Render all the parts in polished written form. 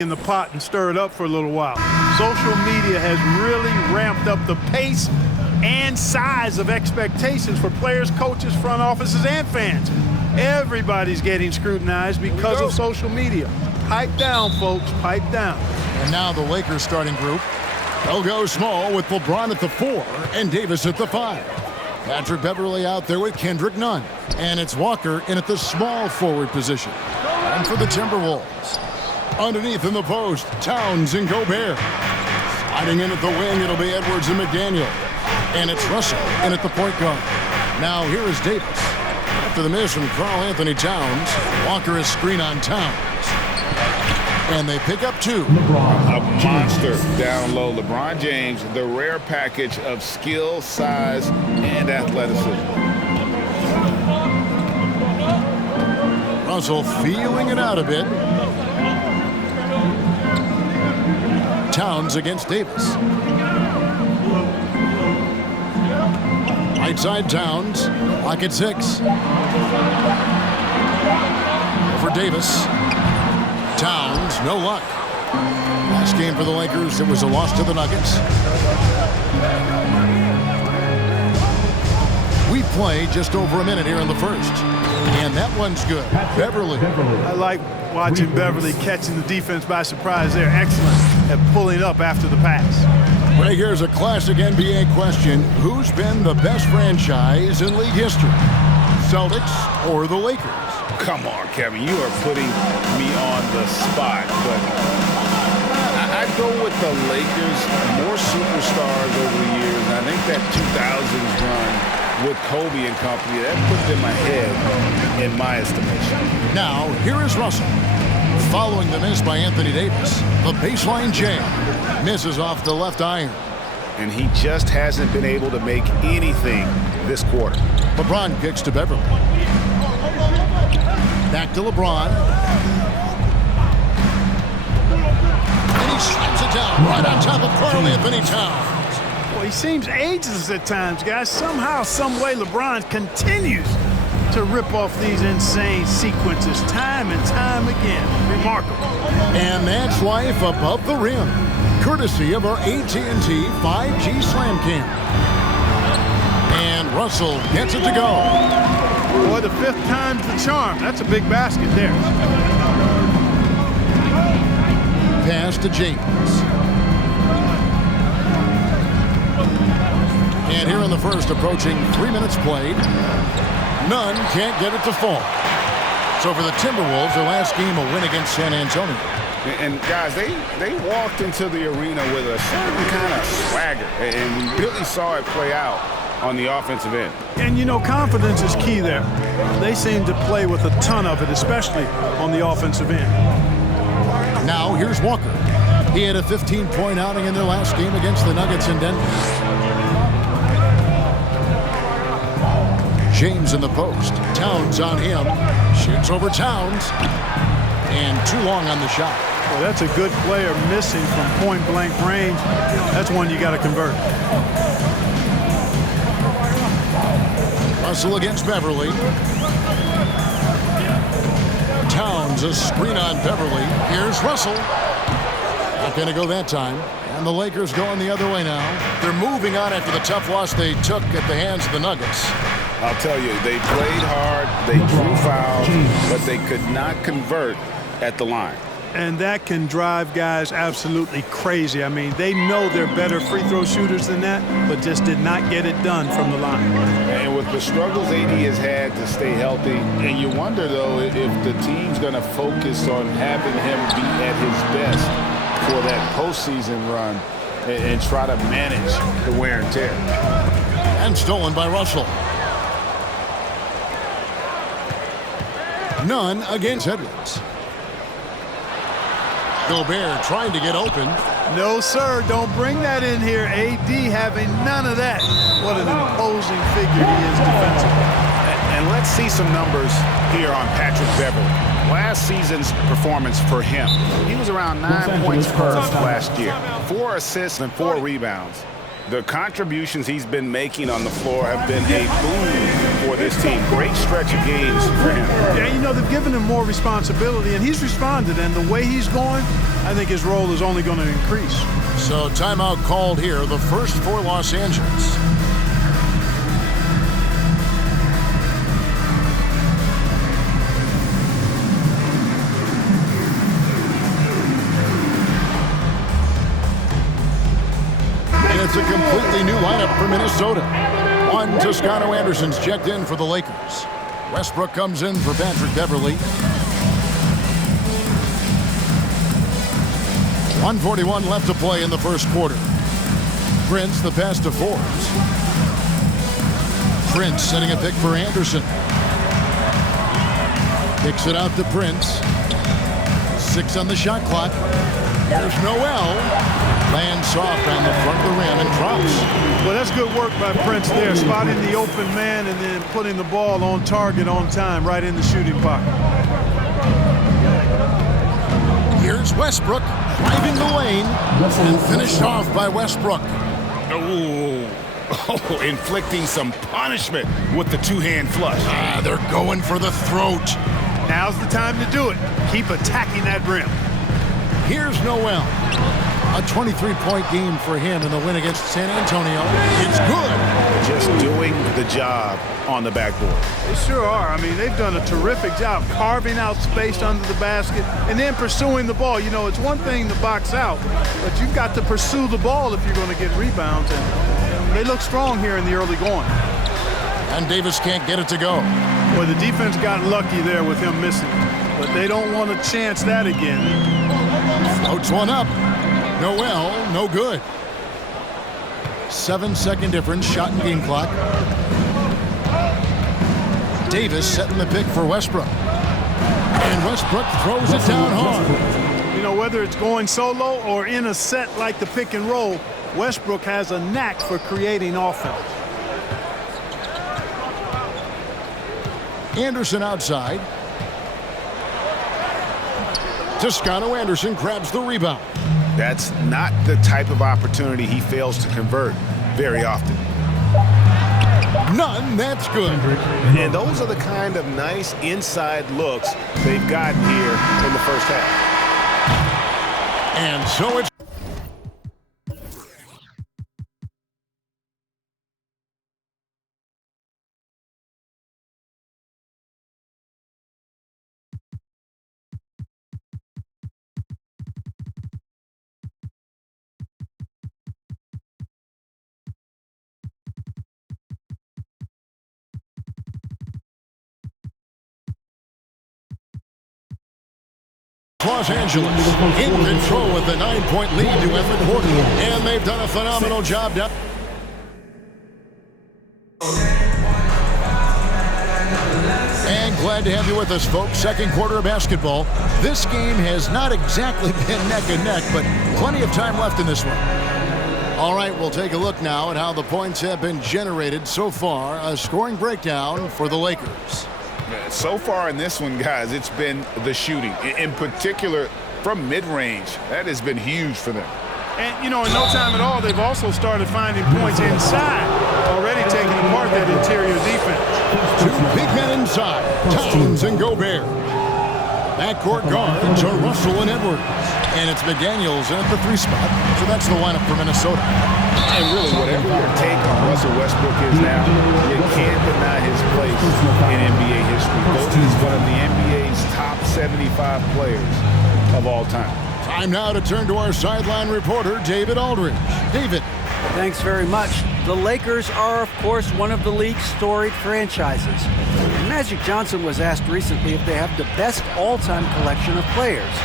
in the pot and stir it up for a little while. Social media has really ramped up the pace and size of expectations for players, coaches, front offices, and fans. Everybody's getting scrutinized because of social media. Pipe down, folks. Pipe down. And now the Lakers starting group. They'll go small with LeBron at the 4 and Davis at the 5. Patrick Beverley out there with Kendrick Nunn. And it's Walker in at the small forward position. And for the Timberwolves, underneath in the post, Towns and Gobert. Sliding in at the wing, it'll be Edwards and McDaniel. And it's Russell in at the point guard. Now here is Davis. After the miss from Karl Anthony Towns, Walker is screen on Towns. And they pick up 2. A monster down low. LeBron James, the rare package of skill, size, and athleticism. Russell feeling it out a bit. Towns against Davis. Right side Towns. Lock at 6. For Davis. Towns, no luck. Last game for the Lakers, it was a loss to the Nuggets. We play just over a minute here in the first. And that one's good. Beverley. I like watching Beverley catching the defense by surprise there. Excellent at pulling up after the pass. Right, here's a classic NBA question. Who's been the best franchise in league history? Celtics or the Lakers? Come on, Kevin. You are putting me on the spot. But I'd go with the Lakers. More superstars over the years. I think that 2000s run with Kobe and company, that put them ahead in my estimation. Now, here is Russell. Following the miss by Anthony Davis, the baseline jam misses off the left iron. And he just hasn't been able to make anything this quarter. LeBron kicks to Beverley. Back to LeBron. And he slams it down right on top of Karl Anthony Towns. Well, he seems ageless at times, guys. Somehow, some way, LeBron continues to rip off these insane sequences time and time again. Remarkable. And that's life above the rim, courtesy of our AT&T 5G Slam Cam. And Russell gets it to go. Boy, the 5th time's the charm. That's a big basket there. Pass to James. And here in the first, approaching 3 minutes played. Nunn can't get it to fall. So for the Timberwolves, their last game, a win against San Antonio. And guys, they walked into the arena with a certain kind of swagger. And we really saw it play out on the offensive end. And, you know, confidence is key there. They seem to play with a ton of it, especially on the offensive end. Now, here's Walker. He had a 15-point outing in their last game against the Nuggets in Denver. James in the post. Towns on him. Shoots over Towns. And too long on the shot. Well, that's a good player missing from point-blank range. That's one you got to convert. Russell against Beverley. Towns, a screen on Beverley. Here's Russell. Not going to go that time. And the Lakers going the other way now. They're moving on after the tough loss they took at the hands of the Nuggets. I'll tell you, they played hard, they drew fouls, but they could not convert at the line. And that can drive guys absolutely crazy. I mean, they know they're better free throw shooters than that, but just did not get it done from the line. And with the struggles AD has had to stay healthy, and you wonder, though, if the team's going to focus on having him be at his best for that postseason run and try to manage the wear and tear. And stolen by Russell. Nunn against Edwards. Gobert trying to get open. No, sir. Don't bring that in here. AD having none of that. What an imposing figure he is defensively. And let's see some numbers here on Patrick Beverley. Last season's performance for him, he was around 9 points per last year. 4 assists and 4 rebounds. The contributions he's been making on the floor have been a boon for this team. Great stretch of games for him. Yeah, you know, they've given him more responsibility, and he's responded. And the way he's going, I think his role is only going to increase. So timeout called here, the first for Los Angeles. It's a completely new lineup for Minnesota. One Toscano Anderson's checked in for the Lakers. Westbrook comes in for Patrick Beverley. 1:41 left to play in the first quarter. Prince the pass to Forbes. Prince setting a pick for Anderson. Kicks it out to Prince. 6 on the shot clock. Here's Noel. Lands soft on the front of the rim and drops. Well, that's good work by Prince there, spotting the open man and then putting the ball on target on time, right in the shooting pocket. Here's Westbrook driving the lane and finished off by Westbrook. Oh, inflicting some punishment with the two-hand flush. They're going for the throat. Now's the time to do it. Keep attacking that rim. Here's Noel. A 23-point game for him in the win against San Antonio. It's good. Just doing the job on the backboard. They sure are. I mean, they've done a terrific job carving out space under the basket and then pursuing the ball. You know, it's one thing to box out, but you've got to pursue the ball if you're going to get rebounds. And they look strong here in the early going. And Davis can't get it to go. Well, the defense got lucky there with him missing, but they don't want to chance that again. Floats one up. Noel, no good. 7-second difference, shot and game clock. Davis setting the pick for Westbrook. And Westbrook throws it down hard. You know, whether it's going solo or in a set like the pick and roll, Westbrook has a knack for creating offense. Anderson outside. Toscano Anderson grabs the rebound. That's not the type of opportunity he fails to convert very often. None, that's good. And those are the kind of nice inside looks they've gotten here in the first half. And so it's Los Angeles in control with a 9-point lead to end the quarter. And they've done a phenomenal job down. And glad to have you with us, folks. Second quarter of basketball. This game has not exactly been neck and neck, but plenty of time left in this one. All right, we'll take a look now at how the points have been generated so far. A scoring breakdown for the Lakers. So far in this one, guys, it's been the shooting. In particular, from mid-range. That has been huge for them. And, you know, in no time at all, they've also started finding points inside, already taking apart that interior defense. Two big men inside, Towns and Gobert. Backcourt guards are Russell and Edwards. And it's McDaniels in at the 3 spot. So that's the lineup for Minnesota. And really, whatever your take on Russell Westbrook is now, you can't deny his place in NBA history. He's one of the NBA's top 75 players of all time. Time now to turn to our sideline reporter, David Aldridge. David. Thanks very much. The Lakers are, of course, one of the league's storied franchises. Magic Johnson was asked recently if they have the best all-time collection of players.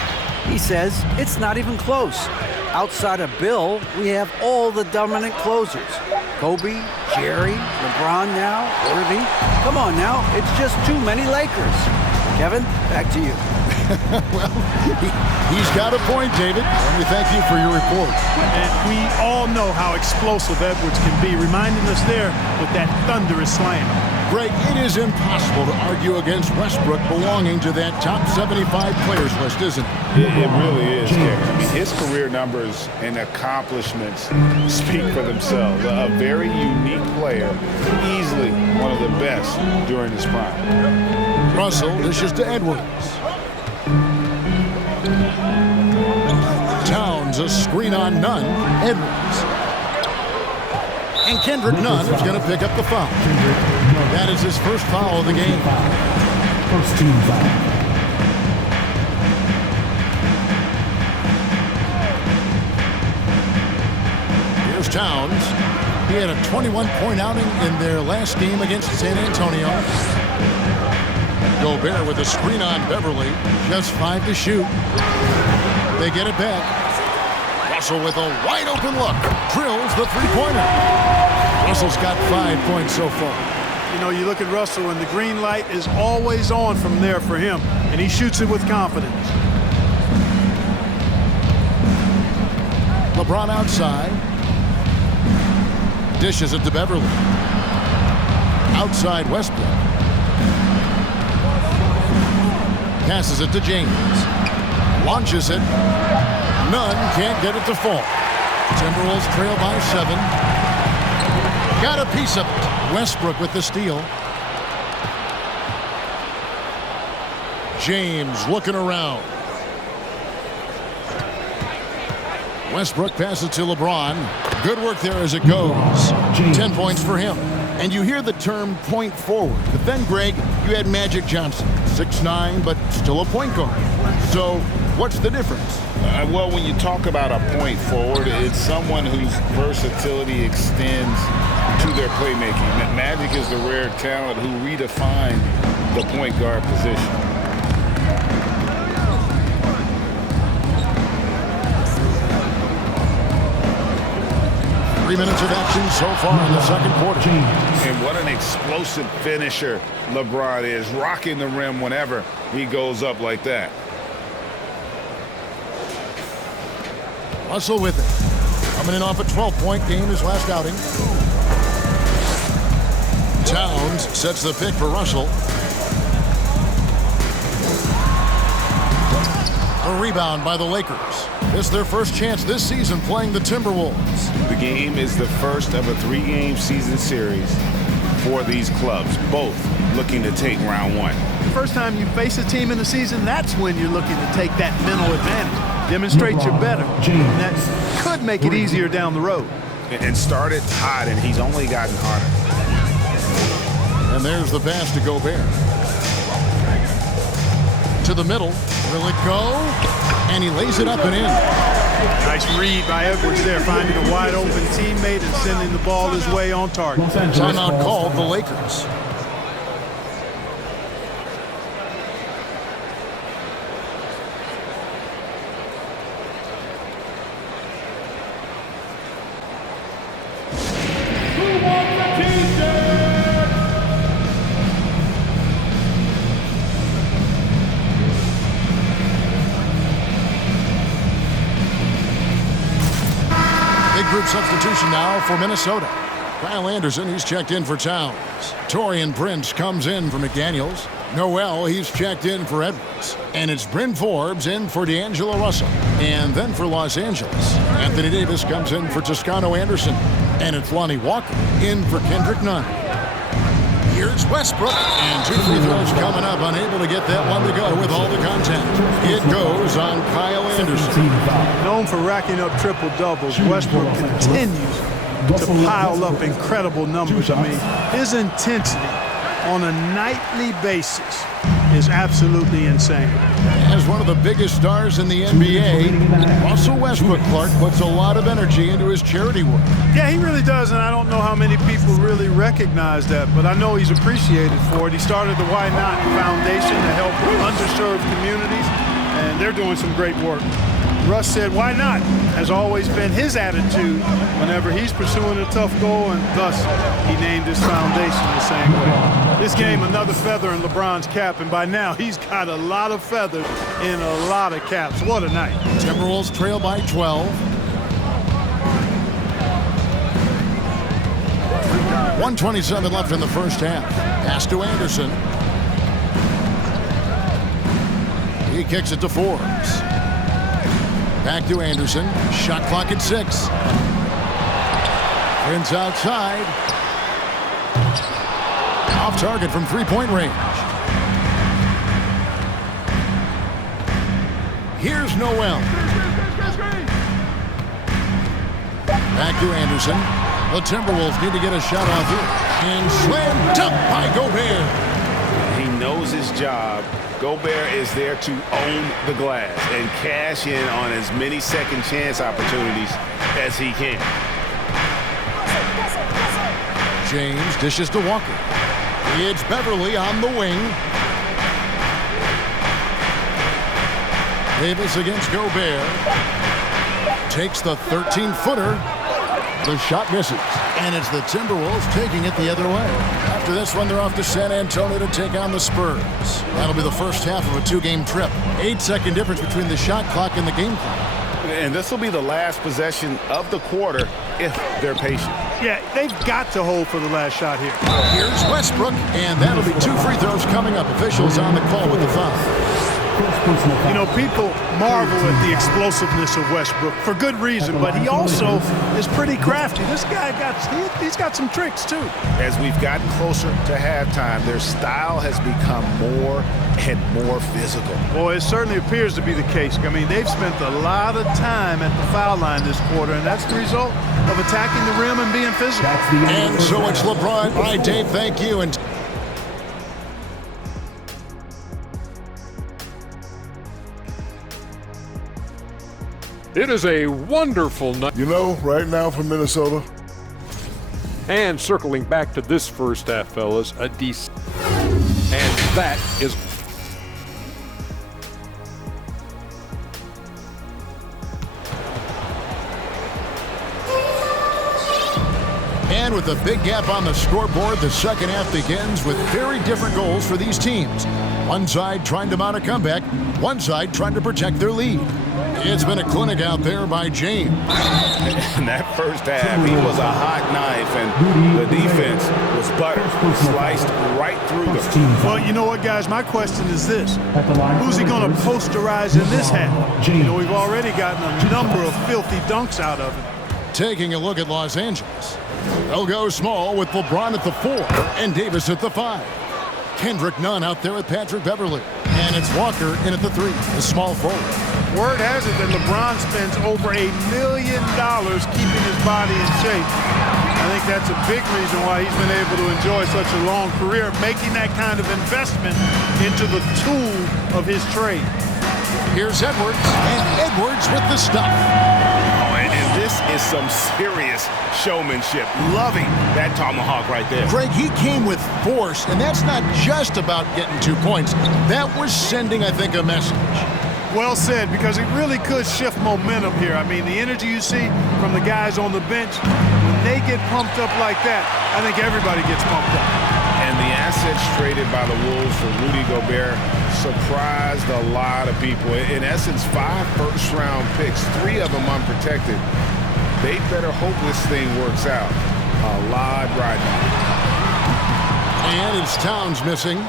He says it's not even close. Outside of Bill, we have all the dominant closers. Kobe, Jerry, LeBron now, Irving. Come on now, it's just too many Lakers. Kevin, back to you. Well, he's got a point, David. And we thank you for your report. And we all know how explosive Edwards can be, reminding us there with that thunderous slam. Greg, it is impossible to argue against Westbrook belonging to that top 75 players list, isn't it? It really is, Kevin. I mean, his career numbers and accomplishments speak for themselves. A very unique player, easily one of the best during his prime. Russell dishes to Edwards. Towns, a screen on Nunn. Edwards. And Kendrick Nunn is going to pick up the foul. That is his first foul of the game. First team foul. Here's Towns. He had a 21-point outing in their last game against San Antonio. Gobert with a screen on Beverly. Just 5 to shoot. They get it back. Russell with a wide-open look. Drills the three-pointer. Russell's got 5 points so far. You know, you look at Russell, and the green light is always on from there for him, and he shoots it with confidence. LeBron outside. Dishes it to Beverly. Outside Westbrook. Passes it to James. Launches it. Nunn can't get it to fall. Timberwolves trail by 7. Got a piece of it. Westbrook with the steal. James looking around. Westbrook passes to LeBron. Good work there as it goes. 10 points for him. And you hear the term point forward. But then, Greg, you had Magic Johnson. 6'9", but still a point guard. So what's the difference? Well, when you talk about a point forward, it's someone whose versatility extends to their playmaking. Magic is the rare talent who redefined the point guard position. Minutes of action so far in the second quarter. And what an explosive finisher LeBron is, rocking the rim whenever he goes up like that. Russell with it. Coming in off a 12-point game his last outing. Towns sets the pick for Russell. A rebound by the Lakers. This is their first chance this season playing the Timberwolves. The game is the first of a 3-game season series for these clubs, both looking to take round 1. The first time you face a team in the season, that's when you're looking to take that mental advantage. Demonstrate you're better. And that could make it easier down the road. And started hot, and he's only gotten hotter. And there's the pass to Gobert. To the middle. Will it go? And he lays it up and in. Nice read by Edwards there, finding a wide open teammate and sending the ball his way on target. Timeout called the Lakers. Group substitution now for Minnesota. Kyle Anderson, he's checked in for Towns. Torian Prince comes in for McDaniels. Noel, he's checked in for Edwards. And it's Bryn Forbes in for D'Angelo Russell. And then for Los Angeles, Anthony Davis comes in for Toscano Anderson. And it's Lonnie Walker in for Kendrick Nunn. Here's Westbrook, and 2 free throws coming up, unable to get that one to go with all the contact. It goes on Kyle Anderson. Known for racking up triple-doubles, Westbrook continues to pile up incredible numbers. I mean, his intensity on a nightly basis is absolutely insane. As one of the biggest stars in the NBA, Russell Westbrook, Clark, puts a lot of energy into his charity work. Yeah, he really does, and I don't know how many people really recognize that, but I know he's appreciated for it. He started the Why Not Foundation to help underserved communities, and they're doing some great work. Russ said, why not? Has always been his attitude whenever he's pursuing a tough goal, and thus he named his foundation the same way. This game, another feather in LeBron's cap, and by now he's got a lot of feathers in a lot of caps. What a night. Timberwolves trail by 12. 1:27 left in the first half. Pass to Anderson. He kicks it to Forbes. Back to Anderson. Shot clock at 6. Spins outside. Off target from three-point range. Here's Noel. Back to Anderson. The Timberwolves need to get a shot off here. And slam dunk by Gobert. He knows his job. Gobert is there to own the glass and cash in on as many second chance opportunities as he can. James dishes to Walker. It's Beverly on the wing. Davis against Gobert. Takes the 13-footer. The shot misses. And it's the Timberwolves taking it the other way. After this one, they're off to San Antonio to take on the Spurs. That'll be the first half of a 2-game trip. 8-second difference between the shot clock and the game clock. And this will be the last possession of the quarter if they're patient. Yeah, they've got to hold for the last shot here. Here's Westbrook, and that'll be 2 free throws coming up. Officials on the call with the foul. You know, people marvel at the explosiveness of Westbrook for good reason, but he also is pretty crafty. This guy he's got some tricks too. As we've gotten closer to halftime, their style has become more and more physical. Boy, it certainly appears to be the case. I mean, they've spent a lot of time at the foul line this quarter, and that's the result of attacking the rim and being physical. And so it's LeBron. All right, Dave, thank you. And it is a wonderful night. You know, right now for Minnesota. And circling back to this first half, fellas, a decent. And that is. And with a big gap on the scoreboard, the second half begins with very different goals for these teams. One side trying to mount a comeback, one side trying to protect their lead. It's been a clinic out there by James. In that first half, he was a hot knife, and the defense was butter, sliced right through them. Well, you know what, guys? My question is this. Who's he going to posterize in this half? You know, we've already gotten a number of filthy dunks out of him. Taking a look at Los Angeles. They'll go small with LeBron at the 4 and Davis at the 5. Kendrick Nunn out there with Patrick Beverly. And it's Walker in at the 3, the small forward. Word has it that LeBron spends over $1 million keeping his body in shape. I think that's a big reason why he's been able to enjoy such a long career, making that kind of investment into the tool of his trade. Here's Edwards, and Edwards with the stuff. And this is some serious showmanship. Loving that tomahawk right there. Greg, he came with force, and that's not just about getting 2 points. That was sending, I think, a message. Well said, because it really could shift momentum here. I mean, the energy you see from the guys on the bench, when they get pumped up like that, I think everybody gets pumped up. And the assets traded by the Wolves for Rudy Gobert surprised a lot of people. In essence, 5 first-round picks, 3 of them unprotected. They better hope this thing works out. A lot riding on it. And it's Towns missing.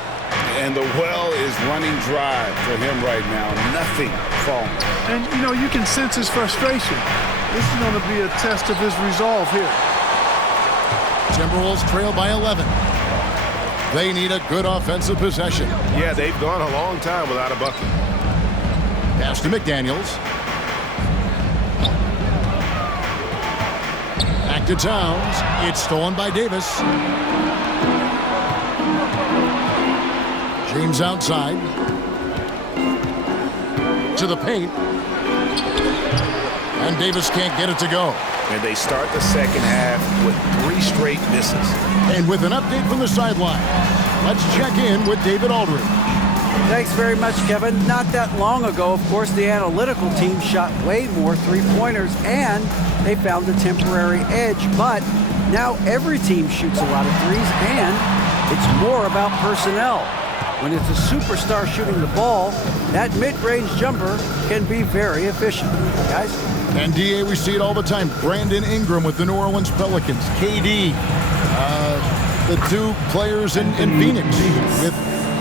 And the well is running dry for him right now. Nothing falling. And, you know, you can sense his frustration. This is going to be a test of his resolve here. Timberwolves trail by 11. They need a good offensive possession. Yeah, they've gone a long time without a bucket. Pass to McDaniels. Back to Towns. It's stolen by Davis. James outside. To the paint. And Davis can't get it to go. And they start the second half with 3 straight misses. And with an update from the sideline, let's check in with David Aldridge. Thanks very much, Kevin. Not that long ago, of course, the analytical team shot way more three-pointers, and they found a temporary edge. But now every team shoots a lot of threes, and it's more about personnel. When it's a superstar shooting the ball, that mid-range jumper can be very efficient. Guys? And DA, we see it all the time. Brandon Ingram with the New Orleans Pelicans. KD. the two players in Phoenix with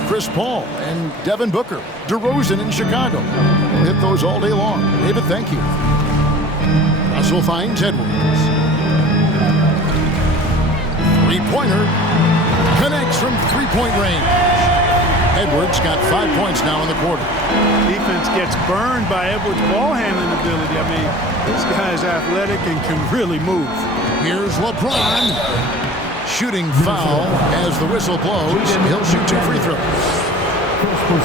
Chris Paul and Devin Booker, DeRozan in Chicago. We'll hit those all day long. David, thank you. Russell finds Edwards. Three-pointer connects from three-point range. Edwards got 5 points now in the quarter. Defense gets burned by Edwards' ball handling ability. I mean, this guy's athletic and can really move. Here's LeBron. Shooting foul as the whistle blows. He'll shoot 2 free throws.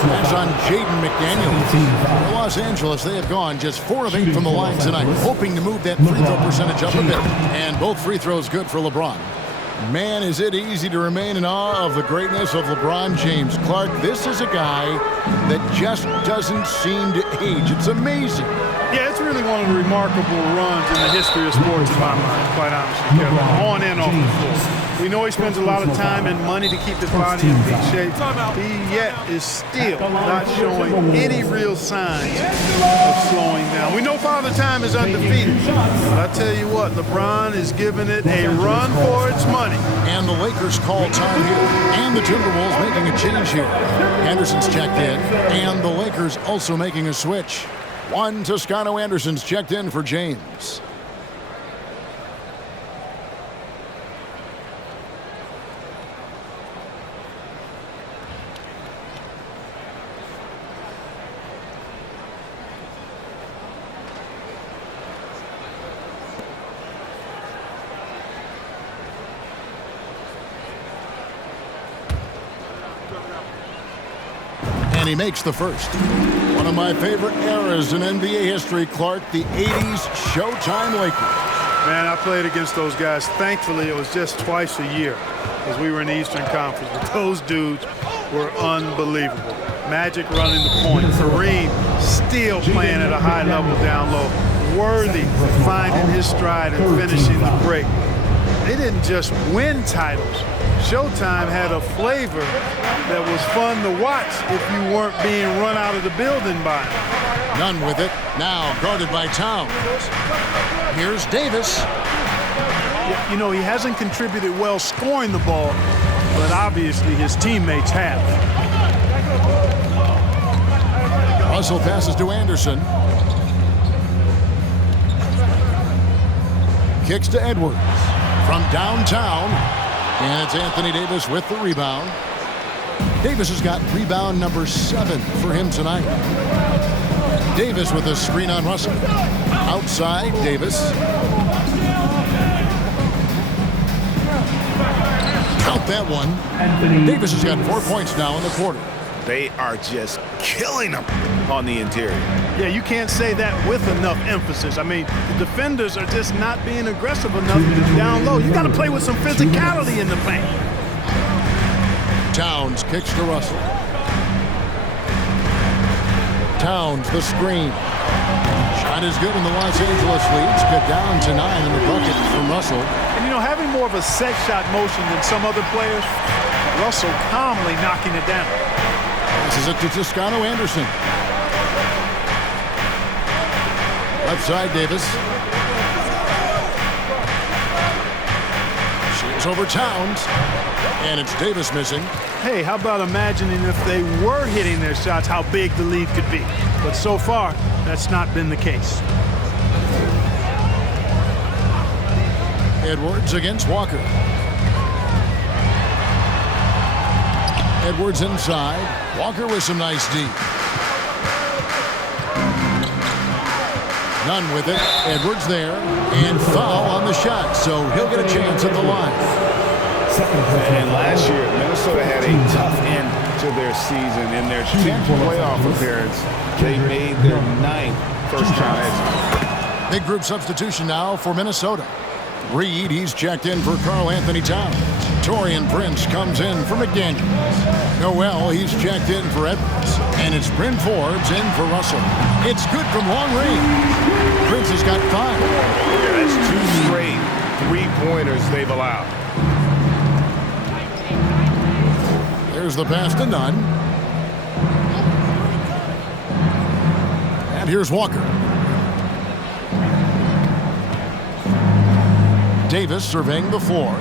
That's on Jaden McDaniels. For Los Angeles, they have gone just 4 of 8 from the line tonight, hoping to move that free throw percentage up a bit. And both free throws good for LeBron. Man, is it easy to remain in awe of the greatness of LeBron James. Clark, this is a guy that just doesn't seem to age. It's amazing. Yeah, it's really one of the remarkable runs in the history of sports, in my mind, quite honestly, Kevin. On and off the floor. We know he spends a lot of time and money to keep his body in peak shape. He yet is still not showing any real signs of slowing down. We know Father Time is undefeated, but I tell you what, LeBron is giving it a run for its money. And the Lakers call time here, and the Timberwolves making a change here. Anderson's checked in, and the Lakers also making a switch. One Toscano Anderson's checked in for James. And he makes the first. One of my favorite eras in NBA history, Clark, the 80s Showtime Lakers. Man, I played against those guys. Thankfully, it was just twice a year because we were in the Eastern Conference. But those dudes were unbelievable. Magic running the point. Kareem still playing at a high level down low. Worthy finding his stride and finishing the break. They didn't just win titles. Showtime had a flavor that was fun to watch if you weren't being run out of the building by him. None with it. Now guarded by Towns. Here's Davis. You know, he hasn't contributed well scoring the ball, but obviously his teammates have. Russell passes to Anderson. Kicks to Edwards from downtown. And it's Anthony Davis with the rebound. Davis has got rebound number 7 for him tonight. Davis with a screen on Russell. Outside, Davis. Count that one. Davis has got 4 points now in the quarter. They are just killing them on the interior. Yeah, you can't say that with enough emphasis. I mean, the defenders are just not being aggressive enough down low. You got to play with some physicality in the paint. Towns kicks to Russell. Towns, the screen. Shot is good, and the Los Angeles leads get down to 9 in the bucket from Russell. And, you know, having more of a set shot motion than some other players, Russell calmly knocking it down. This is it to Toscano Anderson. Left side, Davis. Shoots over Towns. And it's Davis missing. Hey, how about imagining if they were hitting their shots, how big the lead could be. But so far, that's not been the case. Edwards against Walker. Edwards inside. Walker with some nice D. None with it. Edwards there. And foul on the shot. So he'll get a chance at the line. And last year, Minnesota had a tough end to their season. In their 10th playoff appearance, they made their 9th first-round exit. Big group substitution now for Minnesota. Reed, he's checked in for Karl Anthony Towns. Taurean Prince comes in for McDaniels. Noel, he's checked in for Edwards. And it's Bryn Forbes in for Russell. It's good from long range. Prince has got 5. Yeah, that's 2 straight three-pointers they've allowed. There's the pass to Nunn. And here's Walker. Davis surveying the floor.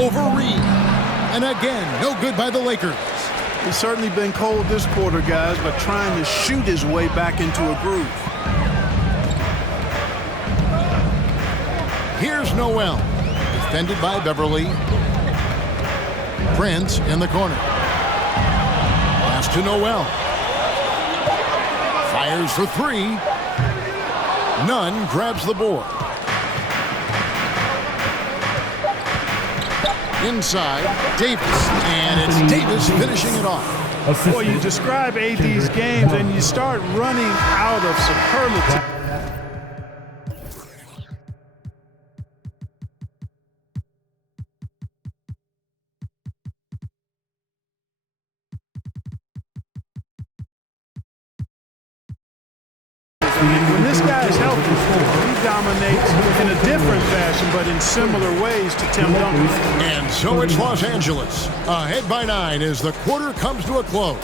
over Reed. And again, no good by the Lakers. He's certainly been cold this quarter, guys, but trying to shoot his way back into a groove. Here's Noel, defended by Beverly. Prince in the corner. Pass to Noel. Fires for three. Nunn grabs the board. Inside, Davis. And it's Davis finishing it off. Boy, you describe AD's games and you start running out of superlative. When this guy is healthy, he dominates in a different fashion, but in similar ways to Tim Duncan. And so it's Los Angeles, ahead by 9 as the quarter comes to a close.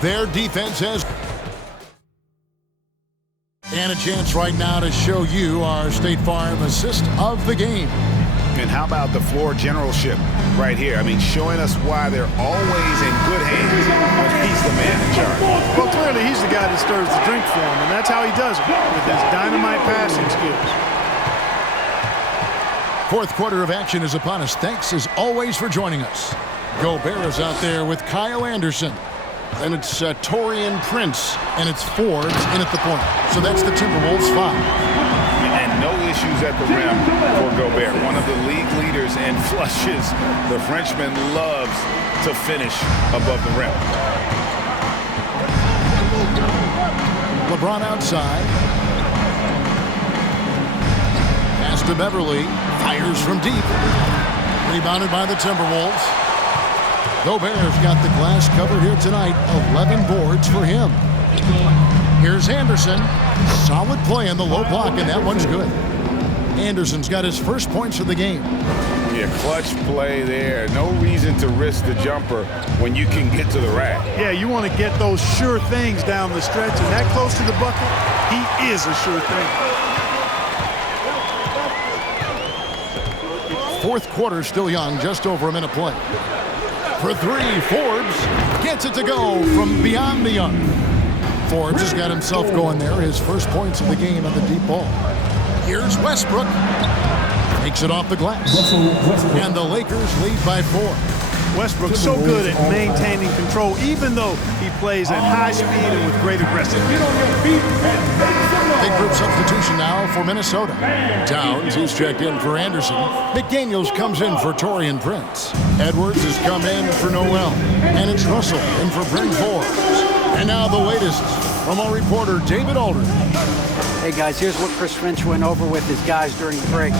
Their defense has... And a chance right now to show you our State Farm assist of the game. And how about the floor generalship right here? I mean, showing us why they're always in good hands when he's the man in charge. Well, clearly he's the guy that stirs the drink for him, and that's how he does it, with his dynamite passing skills. Fourth quarter of action is upon us. Thanks, as always, for joining us. Gobert is out there with Kyle Anderson. Then it's Taurean Prince, and it's Forbes in at the point. So that's the Timberwolves 5. And no issues at the rim for Gobert. One of the league leaders in flushes. The Frenchman loves to finish above the rim. LeBron outside. Pass to Beverly. Fires from deep. Rebounded by the Timberwolves. Gobert's got the glass covered here tonight. 11 boards for him. Here's Anderson. Solid play in the low block, and that one's good. Anderson's got his first points of the game. Yeah, clutch play there. No reason to risk the jumper when you can get to the rack. Yeah, you want to get those sure things down the stretch, and that close to the bucket, he is a sure thing. Fourth quarter still young, just over a minute play. For three, Forbes gets it to go from beyond the arc. Forbes has got himself going there, his first points of the game on the deep ball. Here's Westbrook. Takes it off the glass. And the Lakers lead by 4. Westbrook's so good at maintaining control, even though he plays at high speed and with great aggressiveness. Big group substitution now for Minnesota. Towns, he's checked in for Anderson. McDaniels comes in for Taurean Prince. Edwards has come in for Noel. And it's Russell in for Bryn Forbes. And now the latest from our reporter, David Aldridge. Hey guys, here's what Chris Finch went over with his guys during the break.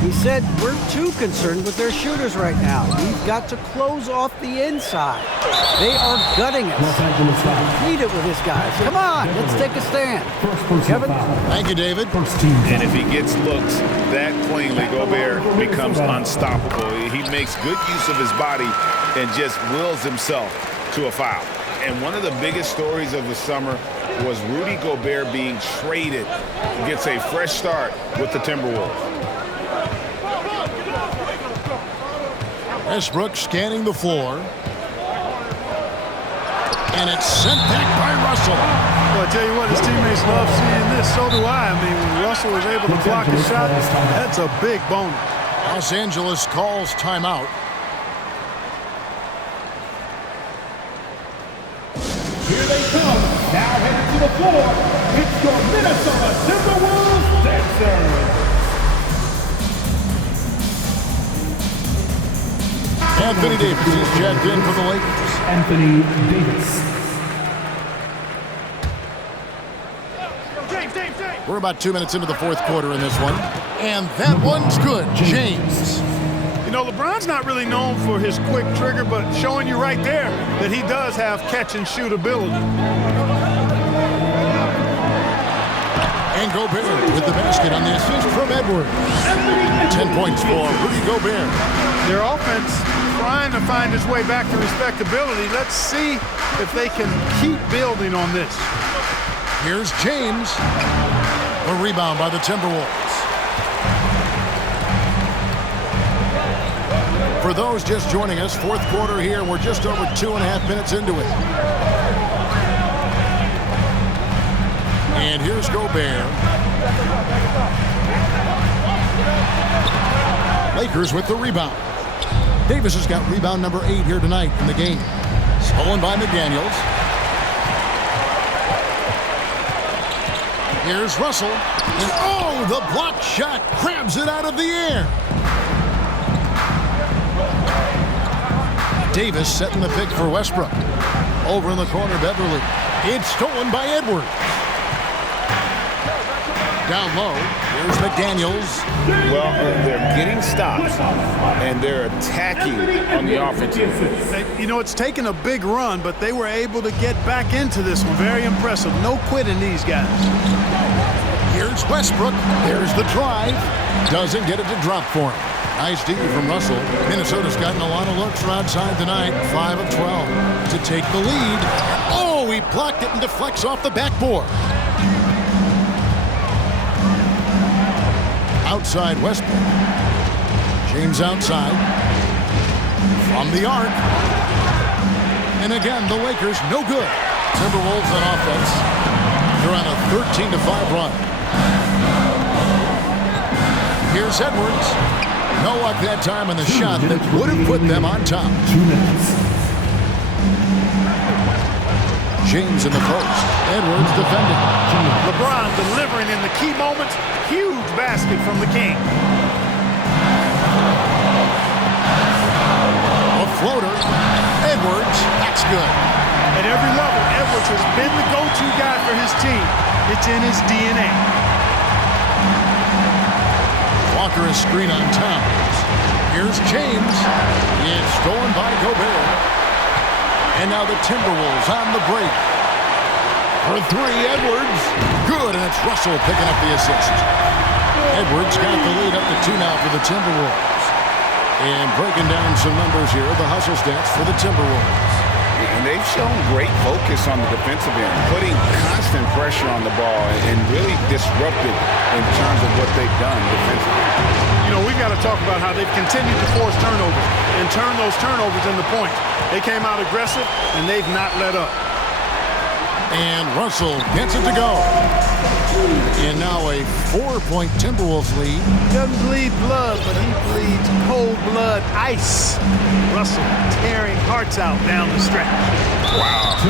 He said, we're too concerned with their shooters right now. We've got to close off the inside. They are gutting us. Need it with his guys. Come on, let's take a stand. Kevin? Thank you, David. And if he gets looks that cleanly, Gobert becomes unstoppable. He makes good use of his body and just wills himself to a foul. And one of the biggest stories of the summer was Rudy Gobert being traded. Gets a fresh start with the Timberwolves. Westbrook scanning the floor. And it's sent back by Russell. Well, I tell you what, his teammates love seeing this. So do I. I mean, when Russell was able to block a shot, that's a big bonus. Los Angeles calls timeout. Here they come, now headed to the floor. It's your Minnesota Timberwolves dancers. Anthony Davis is checked in for the Lakers. Anthony Davis. We're about 2 minutes into the fourth quarter in this one. And that one's good. James. You know, LeBron's not really known for his quick trigger, but showing you right there that he does have catch-and-shoot ability. And Gobert with the basket on the assist from Edwards. 10 points for Rudy Gobert. Their offense trying to find its way back to respectability. Let's see if they can keep building on this. Here's James. A rebound by the Timberwolves. For those just joining us, fourth quarter here. We're just over 2.5 minutes into it. And here's Gobert. Lakers with the rebound. Davis has got rebound number 8 here tonight in the game. Stolen by McDaniels. Here's Russell. And oh, the block shot grabs it out of the air. Davis setting the pick for Westbrook. Over in the corner, Beverly. It's stolen by Edwards. Down low, here's McDaniels. Well, they're getting stops, and they're attacking on the offensive. You know, it's taken a big run, but they were able to get back into this one. Very impressive. No quitting these guys. Here's Westbrook. There's the drive. Doesn't get it to drop for him. Nice D from Russell. Minnesota's gotten a lot of looks from outside tonight. 5 of 12 to take the lead. Oh, he blocked it and deflects off the backboard. Outside Westbrook. James outside. From the arc. And again, the Lakers no good. Timberwolves on offense. They're on a 13-5 run. Here's Edwards. No luck that time on the shot that would have put them on top. 2 minutes. James in the post. Edwards defending. LeBron delivering in the key moments. Huge basket from the King. A floater. Edwards. That's good. At every level, Edwards has been the go-to guy for his team. It's in his DNA. Walker is screen on Towns. Here's James. It's stolen by Gobert. And now the Timberwolves on the break. For 3, Edwards. Good, and it's Russell picking up the assist. Edwards got the lead up to 2 now for the Timberwolves. And breaking down some numbers here, the hustle stats for the Timberwolves. And they've shown great focus on the defensive end, putting constant pressure on the ball and really disrupted in terms of what they've done defensively. You know, we've got to talk about how they've continued to force turnovers and turn those turnovers into points. They came out aggressive, and they've not let up. And Russell gets it to go. And now a 4-point Timberwolves lead. Doesn't bleed blood, but he bleeds cold blood ice. Russell tearing hearts out down the stretch.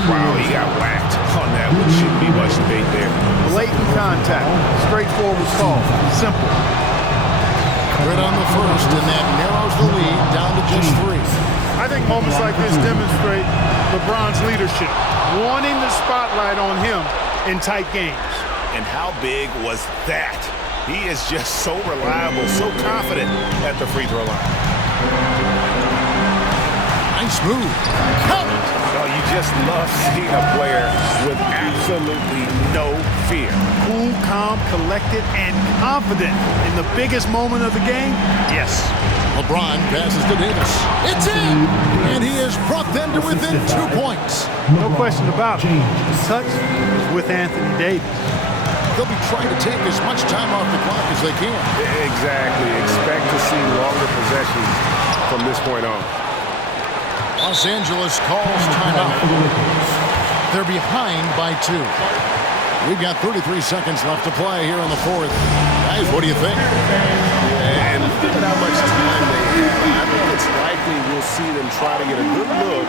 Wow, he got whacked on that one. Shouldn't be much debate there. Blatant contact. Straightforward call. Simple. Good on the first, and that narrows the lead down to just 3. I think moments like this demonstrate LeBron's leadership, wanting the spotlight on him in tight games. And how big was that? He is just so reliable, so confident at the free throw line. Nice move. Count. Oh, you just love seeing a player with absolutely no fear. Cool, calm, collected, and confident in the biggest moment of the game? Yes. LeBron passes to Davis. It's in! And he has brought them to within 2 points. No question about it. The touch is with Anthony Davis. They'll be trying to take as much time off the clock as they can. Exactly. Expect to see longer possessions from this point on. Los Angeles calls timeout. They're behind by 2. We've got 33 seconds left to play here in the fourth. Guys, what do you think? And given how much time they have, I think it's likely we'll see them try to get a good look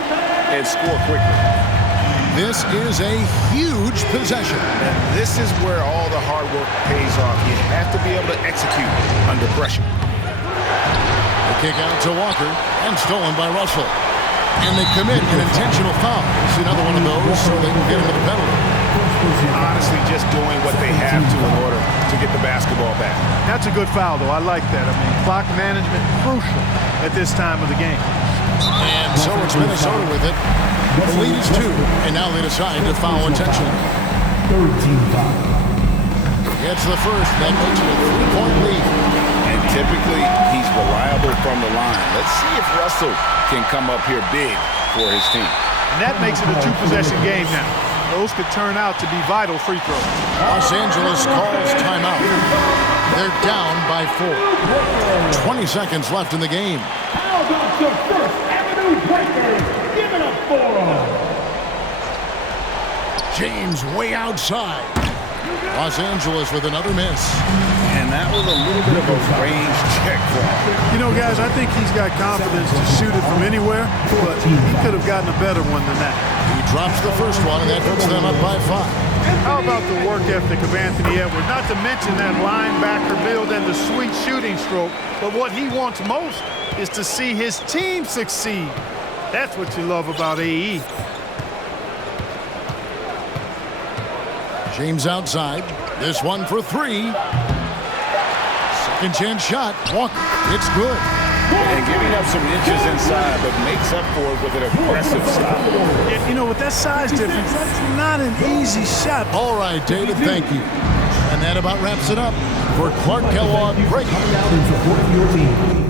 and score quickly. This is a huge possession. And this is where all the hard work pays off. You have to be able to execute under pressure. The kick out to Walker and stolen by Russell. And they commit an intentional foul. See another one of those so they can get into the penalty. Honestly, just doing what they have to in order to get the basketball back. That's a good foul, though. I like that. I mean, clock management crucial at this time of the game. And so it's Minnesota with it. The lead is 2, and now they decide to foul intentionally. Third team foul. Gets the first, that makes it a 3-point lead. And typically, he's reliable from the line. Let's see if Russell can come up here big for his team. And that makes it a 2-possession game now. Those could turn out to be vital free throws. Los Angeles calls timeout. They're down by 4. 20 seconds left in the game. the First Avenue Breakers. Give it up for them. James way outside. Los Angeles with another miss. And that was a little bit of a range check for him. You know, guys, I think he's got confidence to shoot it from anywhere, but he could have gotten a better one than that. He drops the first one, and that puts them up by 5. How about the work ethic of Anthony Edwards? Not to mention that linebacker build and the sweet shooting stroke, but what he wants most is to see his team succeed. That's what you love about AE. James outside. This one for 3. Second chance shot. Walker. It's good. And giving up some inches inside, but makes up for it with an aggressive stop. You know, with that size difference, that's not an easy shot. All right, David, thank you. And that about wraps it up for Clark Kellogg Breaking. Come out and support your team.